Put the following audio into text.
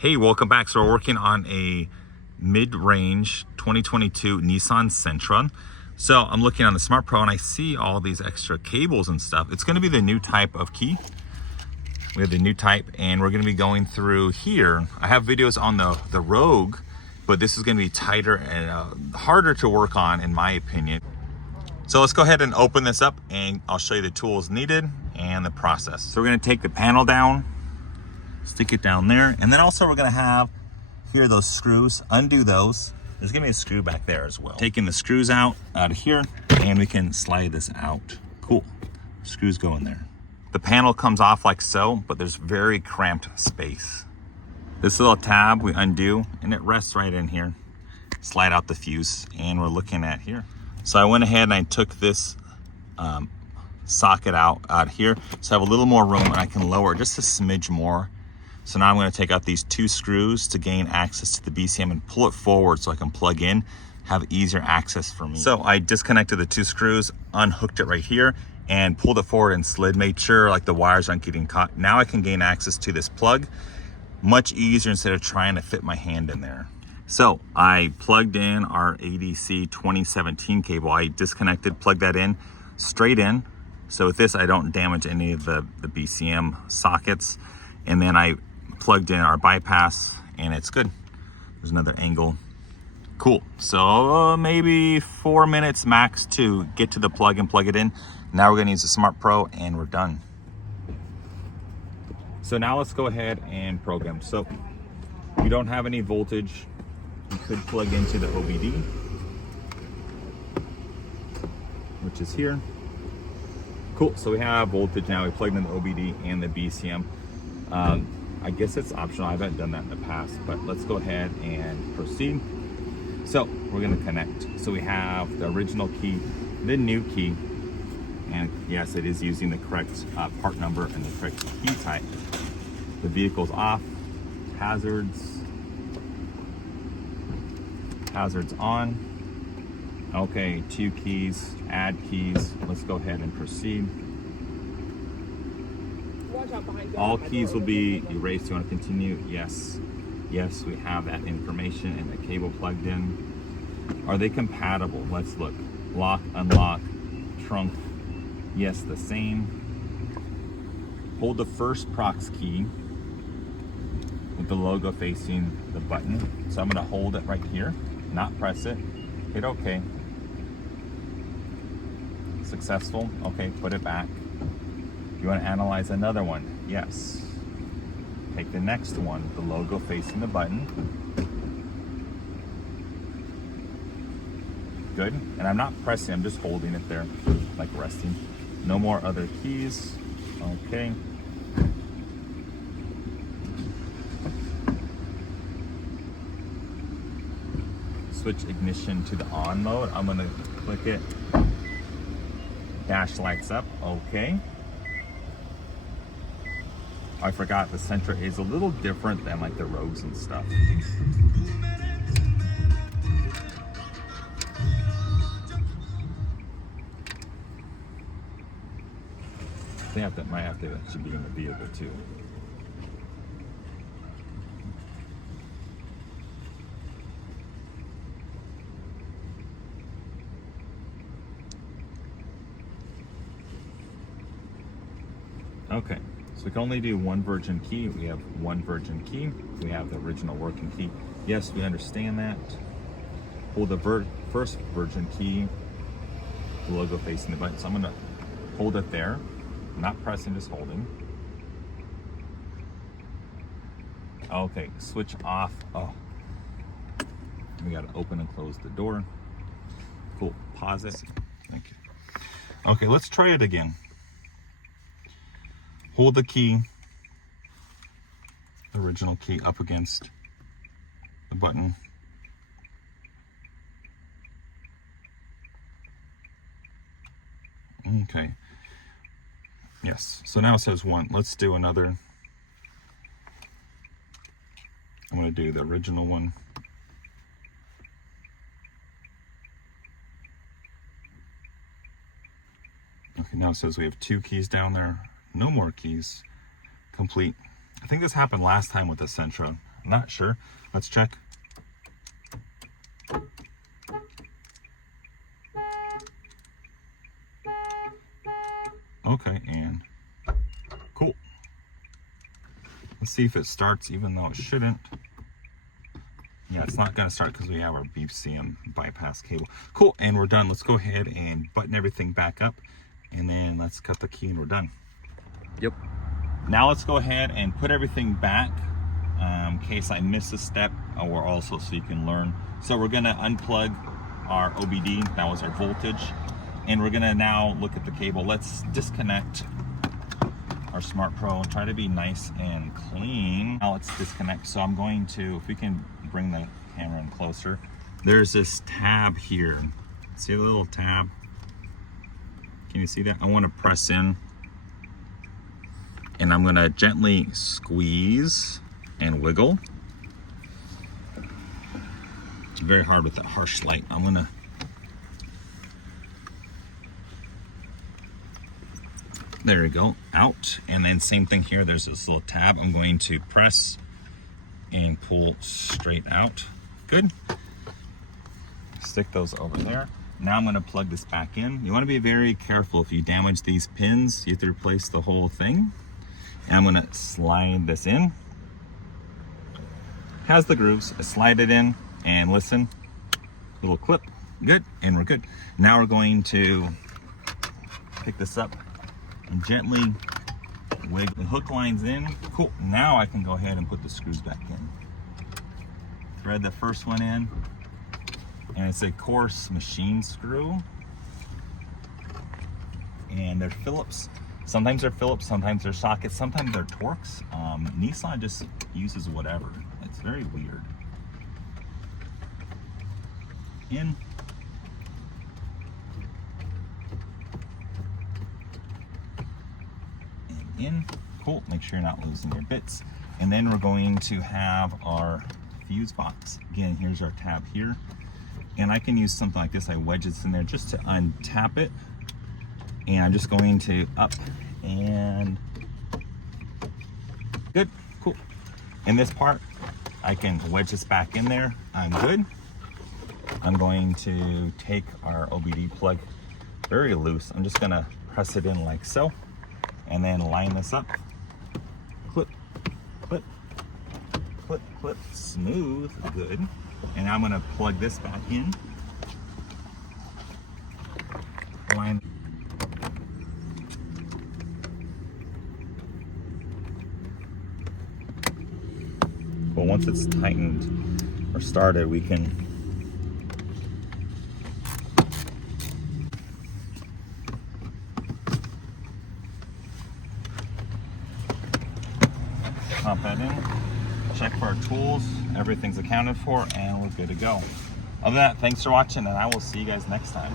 Hey, welcome back. So we're working on a mid-range 2022 Nissan Sentra. So I'm looking on the SmartPro and I see all these extra cables and stuff. It's going to be the new type of key. We have the new type and we're going to be going through here. I have videos on the Rogue, but this is going to be tighter and harder to work on in my opinion. So let's go ahead and open this up and I'll show you the tools needed and the process. So we're going to take the panel down, stick it down there, and then also we're going to have here those screws. Undo those. There's going to be a screw back there as well. Taking the screws out of here and we can slide this out. Cool. Screws go in there. The panel comes off like so, but there's very cramped space. This little tab we undo and it rests right in here. Slide out the fuse and we're looking at here. So I went ahead and I took this socket out here, so I have a little more room and I can lower just a smidge more. So now I'm going to take out these two screws to gain access to the BCM and pull it forward so I can plug in, have easier access for me. So I disconnected the two screws, unhooked it right here, and pulled it forward and slid, made sure like the wires aren't getting caught. Now I can gain access to this plug much easier instead of trying to fit my hand in there. So I plugged in our ADC 2017 cable. I disconnected, plugged that in, straight in. So with this, I don't damage any of the BCM sockets. And then I plugged in our bypass and it's good. There's another angle. Cool. So maybe 4 minutes max to get to the plug and plug it in. Now we're gonna use the SmartPro and we're done. So now let's go ahead and program. So you don't have any voltage. You could plug into the OBD, which is here. Cool, so we have voltage now. We plugged in the OBD and the BCM. I guess it's optional. I haven't done that in the past, but let's go ahead and proceed. So we're gonna connect. So we have the original key, the new key, and yes, it is using the correct part number and the correct key type. The vehicle's off, hazards on. Okay, two keys, add keys. Let's go ahead and proceed. All keys will be erased. You want to continue? Yes. Yes, we have that information and the cable plugged in. Are they compatible? Let's look. Lock, unlock, trunk. Yes, the same. Hold the first prox key with the logo facing the button. So I'm going to hold it right here, not press it. Hit OK. Successful. Okay, put it back. You want to analyze another one? Yes. Take the next one, the logo facing the button. Good. And I'm not pressing, I'm just holding it there, like resting. No more other keys. Okay. Switch ignition to the on mode. I'm going to click it. Dash lights up. Okay. I forgot the Sentra is a little different than like the Rogues and stuff. They have to, might have to, should be in the vehicle too. Okay, so we can only do one virgin key. We have one virgin key. We have the original working key. Yes, we understand that. Hold the first virgin key, the logo facing the button. So I'm gonna hold it there, not pressing, just holding. Okay, switch off. Oh, we gotta open and close the door. Cool, pause it. Thank you. Okay, let's try it again. Hold the key, the original key, up against the button. Okay. Yes, so now it says one. Let's do another. I'm going to do the original one. Okay, now it says we have two keys down there. No more keys. Complete. I think this happened last time with the Sentra. Not sure. Let's check. Okay, and cool. Let's see if it starts, even though it shouldn't. Yeah, it's not gonna start because we have our BCM bypass cable. Cool, and we're done. Let's go ahead and button everything back up, and then let's cut the key and we're done. Yep. Now let's go ahead and put everything back in case I miss a step, or also so you can learn. So we're gonna unplug our OBD, that was our voltage, and we're gonna now look at the cable. Let's disconnect our SmartPro and try to be nice and clean. Now let's disconnect. So I'm going to, if we can bring the camera in closer, there's this tab here. See the little tab? Can you see that? I want to press in, and I'm going to gently squeeze and wiggle. It's very hard with that harsh light. I'm going to there we go, out. And then same thing here, there's this little tab. I'm going to press and pull straight out. Good. Stick those over there. Now I'm going to plug this back in. You want to be very careful. If you damage these pins, you have to replace the whole thing. And I'm going to slide this in. Has the grooves. I slide it in and listen. Little clip. Good. And we're good. Now we're going to pick this up and gently wiggle the hook lines in. Cool. Now I can go ahead and put the screws back in. Thread the first one in, and it's a coarse machine screw. And they're Phillips. Sometimes they're Phillips, sometimes they're sockets, sometimes they're Torx. Nissan just uses whatever. It's very weird. In. In. Cool. Make sure you're not losing your bits. And then we're going to have our fuse box. Again, here's our tab here. And I can use something like this. I wedge this in there just to untap it. And I'm just going to up and good. Cool. In this part, I can wedge this back in there. I'm good. I'm going to take our OBD plug very loose. I'm just going to press it in like so. And then line this up. Clip, clip, clip, clip. Smooth. Good. And I'm going to plug this back in. Line. Well, once it's tightened or started, we can pop that in, check for our tools, everything's accounted for, and we're good to go. Other than that, thanks for watching, and I will see you guys next time.